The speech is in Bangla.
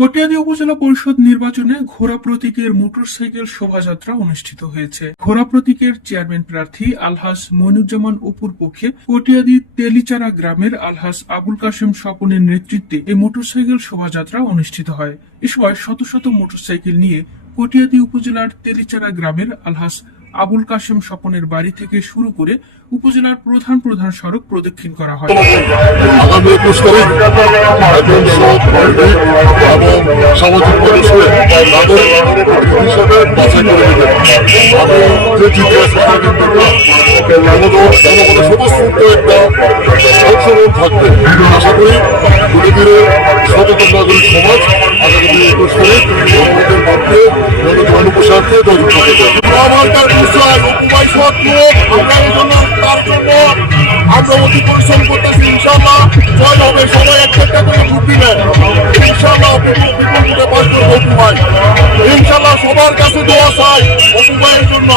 কটিয়াদী উপজেলা পরিষদ নির্বাচনে ঘোড়া প্রতীকের মোটরসাইকেল শোভাযাত্রা অনুষ্ঠিত হয়েছে। ঘোড়া প্রতীকের চেয়ারম্যান প্রার্থী আলহাজ মইনুজ্জামান অপুর পক্ষে কটিয়াদী তেলিচারা গ্রামের আলহাজ আবুল কাশেম স্বপনের নেতৃত্বে এই মোটরসাইকেল শোভাযাত্রা অনুষ্ঠিত হয়। এ সময় শত শত মোটরসাইকেল নিয়ে কটিয়াদী উপজেলার তেলিচারা গ্রামের আলহাজ আবুল কাশেম স্বপনের বাড়ি থেকে শুরু করে উপজেলার প্রধান প্রধান সড়ক প্রদক্ষিণ করা হয়। আগামী 21 তারিখ একজন সৎ এবং সামাজিক মানুষকে তাদের হিসাবে বাছাই করে নেবেন। আমি যে জিতে আছি আমাদের জনগণের স্বতঃস্ফূর্ত একটা অংশগ্রহণ থাকবে। আশা করি ধীরে ধীরে সচেতন নাগরিক সমাজ আগামী 21 তারিখ জনগণের মধ্যে জনপ্রসারকে তৈরি করতে আমরা অতি পরিশ্রম করতেছি। ইনশাআল্লাহ জয় হবে। সবাই একটা করে ভোট দিবেন। ইনশাআল্লাহ ইনশাআল্লাহ সবার কাছে দোয়া চাই অপু ভাইয়ের জন্য।